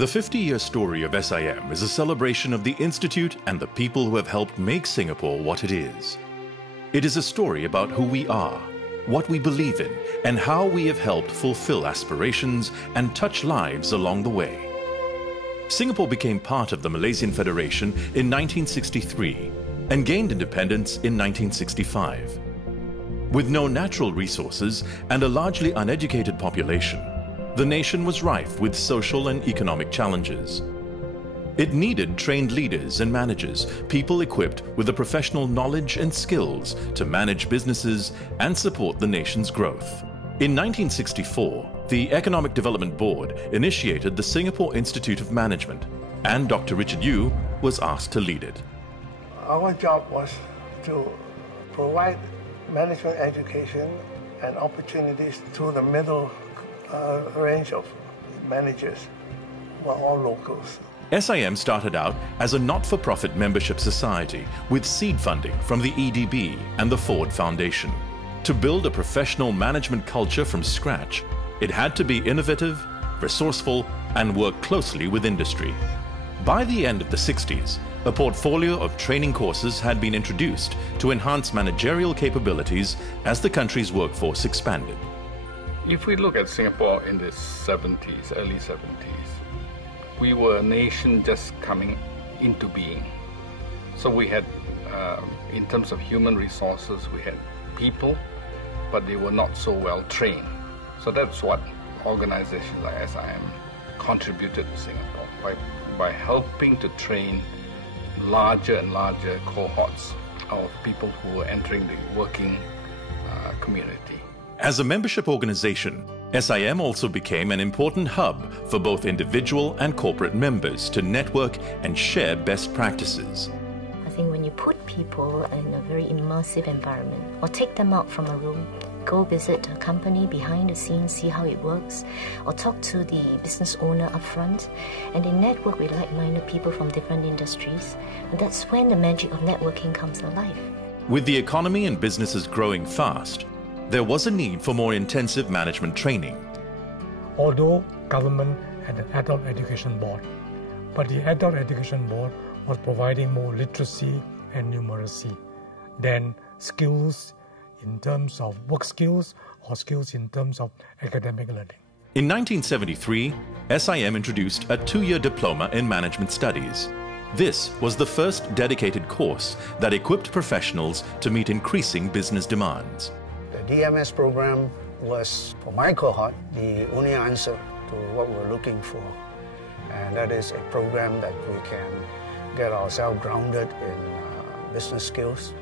The 50-year story of SIM is a celebration of the Institute and the people who have helped make Singapore what it is. It is a story about who we are, what we believe in, and how we have helped fulfill aspirations and touch lives along the way. Singapore became part of the Malaysian Federation in 1963 and gained independence in 1965. With no natural resources and a largely uneducated population, the nation was rife with social and economic challenges. It needed trained leaders and managers, people equipped with the professional knowledge and skills to manage businesses and support the nation's growth. In 1964, the Economic Development Board initiated the Singapore Institute of Management, and Dr. Richard Yu was asked to lead it. Our job was to provide management education and opportunities to the middle range of managers who are all locals. SIM started out as a not-for-profit membership society with seed funding from the EDB and the Ford Foundation. To build a professional management culture from scratch, it had to be innovative, resourceful, and work closely with industry. By the end of the 60s, a portfolio of training courses had been introduced to enhance managerial capabilities as the country's workforce expanded. If we look at Singapore in the 70s, early 70s, we were a nation just coming into being. So we had, in terms of human resources, we had people, but they were not so well trained. So that's what organizations like SIM contributed to Singapore by helping to train larger and larger cohorts of people who were entering the working community. As a membership organization, SIM also became an important hub for both individual and corporate members to network and share best practices. I think when you put people in a very immersive environment, or take them out from a room, go visit a company behind the scenes, see how it works, or talk to the business owner up front, and they network with like-minded people from different industries, and that's when the magic of networking comes alive. With the economy and businesses growing fast, there was a need for more intensive management training. Although government had an adult education board, but the adult education board was providing more literacy and numeracy than skills in terms of work skills or skills in terms of academic learning. In 1973, SIM introduced a 2-year diploma in management studies. This was the first dedicated course that equipped professionals to meet increasing business demands. The DMS program was, for my cohort, the only answer to what we're looking for. And that is a program that we can get ourselves grounded in business skills.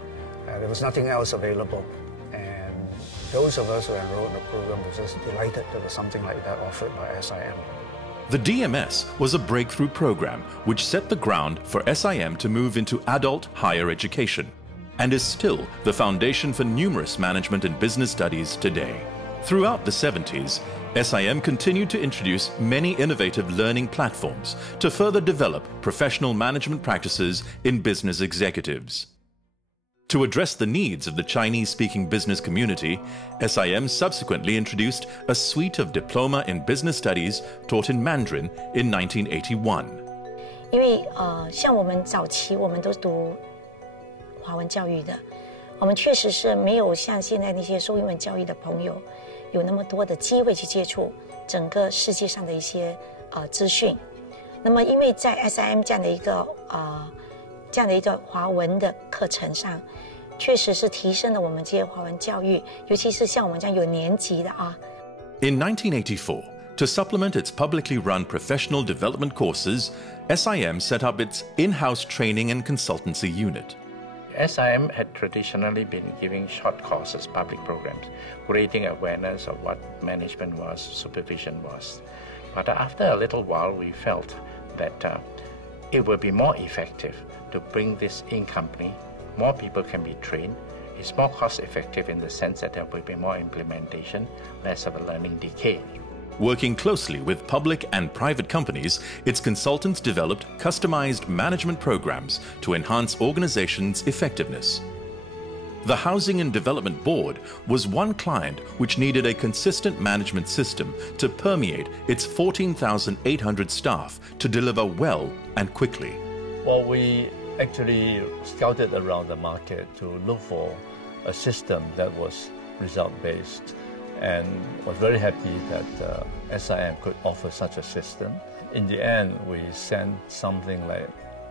There was nothing else available. And those of us who enrolled in the program were just delighted there was something like that offered by SIM. The DMS was a breakthrough program which set the ground for SIM to move into adult higher education, and is still the foundation for numerous management and business studies today. Throughout the 70s, SIM continued to introduce many innovative learning platforms to further develop professional management practices in business executives. To address the needs of the Chinese-speaking business community, SIM subsequently introduced a suite of diploma in business studies taught in Mandarin in 1981. 因为像我们早期我们都读华文教育的，我们确实是没有像现在那些受英文教育的朋友有那么多的机会去接触整个世界上的一些资讯。那么因为在 SIM 这样的一个华文的课程上，确实是提升了我们这些华文教育，尤其是像我们这样有年级的啊。In 1984, to supplement its publicly run professional development courses, SIM set up its in-house training and consultancy unit. SIM had traditionally been giving short courses, public programs, creating awareness of what management was, supervision was. But after a little while, we felt that it would be more effective to bring this in-company. More people can be trained. It's more cost-effective in the sense that there will be more implementation, less of a learning decay. Working closely with public and private companies, its consultants developed customized management programs to enhance organizations' effectiveness. the Housing and Development Board was one client which needed a consistent management system to permeate its 14,800 staff to deliver well and quickly. Well, we actually scouted around the market to look for a system that was result-based, and was very happy that SIM could offer such a system. In the end, we sent something like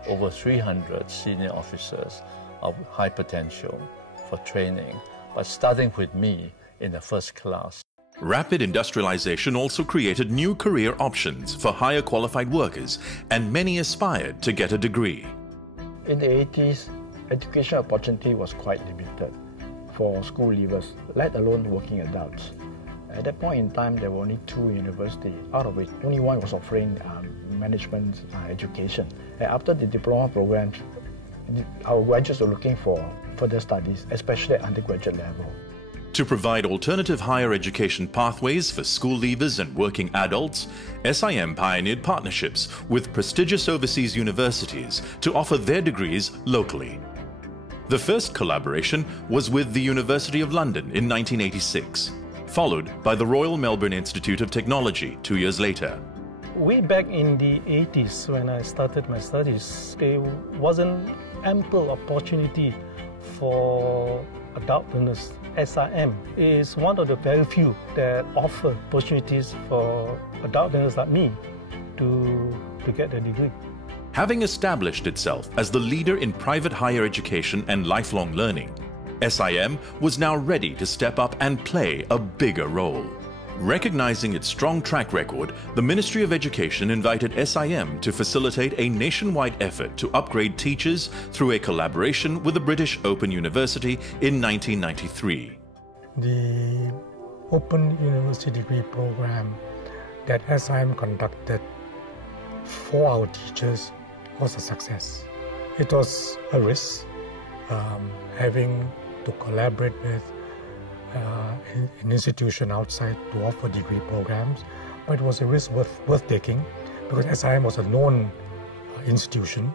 over 300 senior officers of high potential for training, but starting with me in the first class. Rapid industrialization also created new career options for higher qualified workers, and many aspired to get a degree. In the 80s, education opportunity was quite limited for school leavers, let alone working adults. At that point in time, there were only 2 universities, out of which only one was offering management education. And after the diploma programs, our graduates were looking for further studies, especially at undergraduate level. To provide alternative higher education pathways for school leavers and working adults, SIM pioneered partnerships with prestigious overseas universities to offer their degrees locally. The first collaboration was with the University of London in 1986, followed by the Royal Melbourne Institute of Technology 2 years later. Way back in the 80s, when I started my studies, there wasn't ample opportunity for adult learners. SIM is one of the very few that offer opportunities for adult learners like me to get a degree. Having established itself as the leader in private higher education and lifelong learning, SIM was now ready to step up and play a bigger role. Recognizing its strong track record, the Ministry of Education invited SIM to facilitate a nationwide effort to upgrade teachers through a collaboration with the British Open University in 1993. The Open University degree program that SIM conducted for our teachers was a success. It was a risk, having to collaborate with an institution outside to offer degree programs, but it was a risk worth taking because SIM was a known institution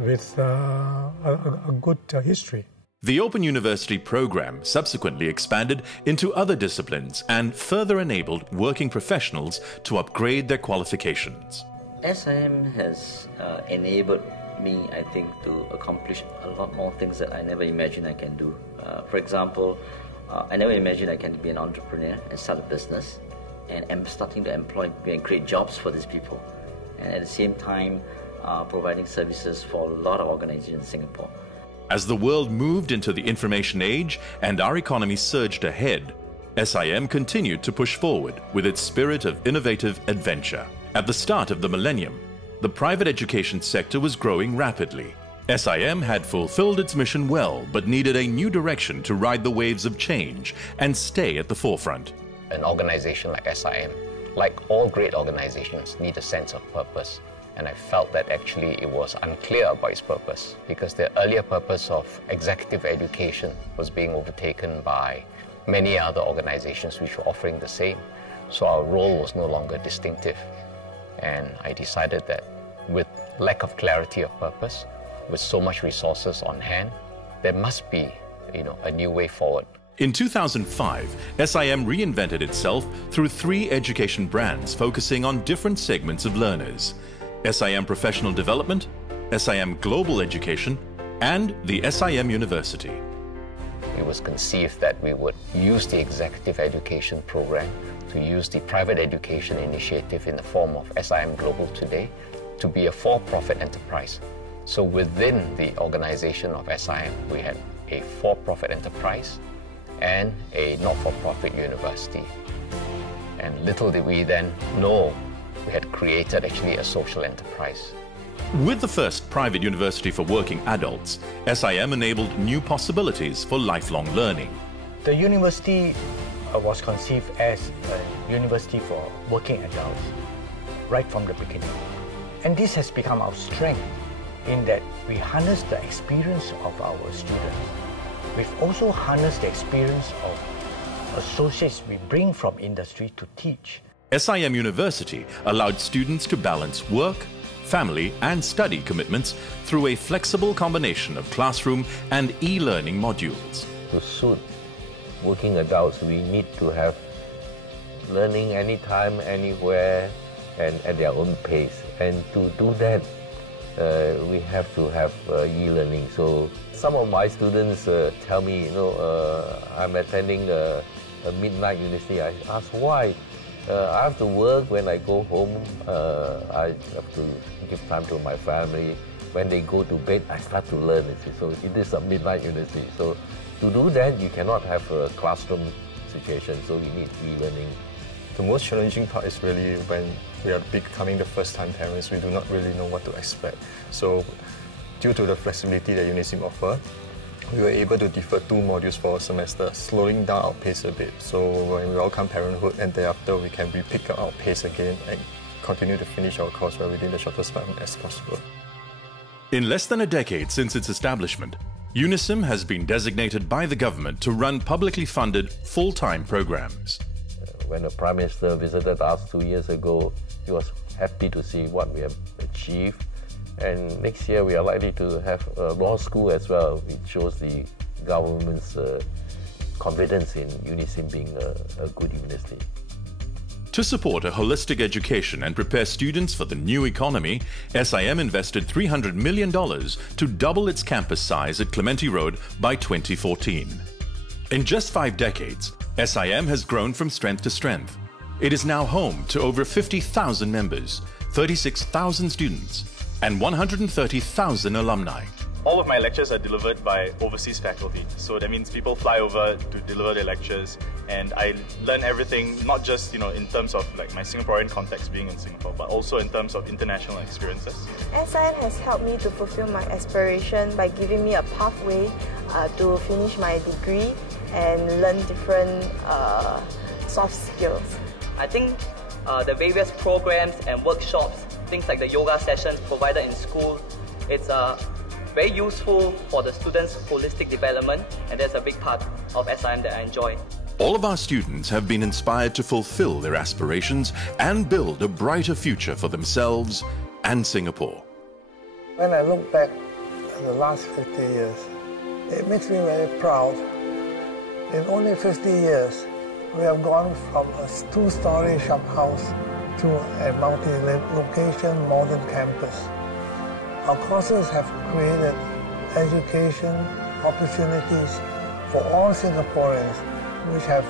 with a good history. The Open University program subsequently expanded into other disciplines and further enabled working professionals to upgrade their qualifications. SIM has enabled me, I think, to accomplish a lot more things that I never imagined I can do. For example, I never imagined I can be an entrepreneur and start a business, and I'm starting to employ and create jobs for these people, and at the same time providing services for a lot of organizations in Singapore. As the world moved into the information age and our economy surged ahead, SIM continued to push forward with its spirit of innovative adventure. At the start of the millennium, the private education sector was growing rapidly. SIM had fulfilled its mission well, but needed a new direction to ride the waves of change and stay at the forefront. An organization like SIM, like all great organizations, need a sense of purpose. And I felt that actually it was unclear about its purpose because the earlier purpose of executive education was being overtaken by many other organizations which were offering the same. So our role was no longer distinctive. And I decided that with lack of clarity of purpose, with so much resources on hand, there must be, a new way forward. In 2005, SIM reinvented itself through 3 education brands focusing on different segments of learners: SIM Professional Development, SIM Global Education, and the SIM University. It was conceived that we would use the executive education program to use the private education initiative in the form of SIM Global today to be a for-profit enterprise. So within the organization of SIM, we had a for-profit enterprise and a not-for-profit university. And little did we then know we had created actually a social enterprise. With the first private university for working adults, SIM enabled new possibilities for lifelong learning. The university was conceived as a university for working adults right from the beginning. And this has become our strength in that we harness the experience of our students. We've also harnessed the experience of associates we bring from industry to teach. SIM University allowed students to balance work, family and study commitments through a flexible combination of classroom and e-learning modules. To suit working adults, we need to have learning anytime, anywhere, and at their own pace. And to do that, we have to have e-learning. So some of my students tell me, I'm attending a midnight university. I ask why. I have to work when I go home. I have to give time to my family. When they go to bed, I start to learn. So it is a midnight university. So to do that, you cannot have a classroom situation. So you need e-learning. The most challenging part is really when we are becoming the first-time parents. We do not really know what to expect. So due to the flexibility that UNISIM offer, we were able to defer 2 modules for a semester, slowing down our pace a bit. So when we welcome parenthood and thereafter we can pick up our pace again and continue to finish our course within the shortest time as possible. In less than a decade since its establishment, UNISIM has been designated by the government to run publicly funded full-time programs. When the Prime Minister visited us 2 years ago, he was happy to see what we have achieved. And next year we are likely to have a law school as well, which shows the government's confidence in UNISIM being a good university. To support a holistic education and prepare students for the new economy, SIM invested $300 million to double its campus size at Clementi Road by 2014. In just 5 decades, SIM has grown from strength to strength. It is now home to over 50,000 members, 36,000 students, and 130,000 alumni. All of my lectures are delivered by overseas faculty. So that means people fly over to deliver their lectures, and I learn everything, not just in terms of like my Singaporean context being in Singapore, but also in terms of international experiences. SIM has helped me to fulfill my aspiration by giving me a pathway to finish my degree and learn different soft skills. I think the various programs and workshops, things like the yoga sessions provided in school, it's very useful for the students' holistic development, and that's a big part of SIM that I enjoy. All of our students have been inspired to fulfill their aspirations and build a brighter future for themselves and Singapore. When I look back at the last 50 years, it makes me very proud. In only 50 years, we have gone from a 2-story shop house to a multi-location modern campus. Our courses have created education opportunities for all Singaporeans, which have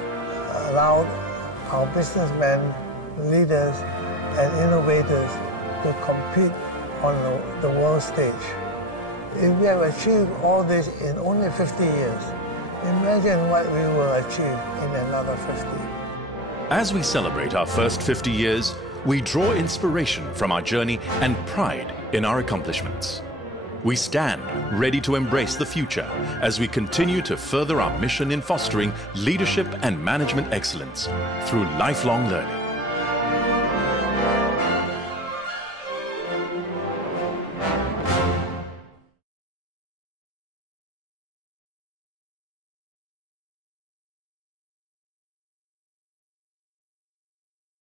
allowed our businessmen, leaders, and innovators to compete on the world stage. If we have achieved all this in only 50 years, imagine what we will achieve in another 50. As we celebrate our first 50 years, we draw inspiration from our journey and pride in our accomplishments. We stand ready to embrace the future as we continue to further our mission in fostering leadership and management excellence through lifelong learning.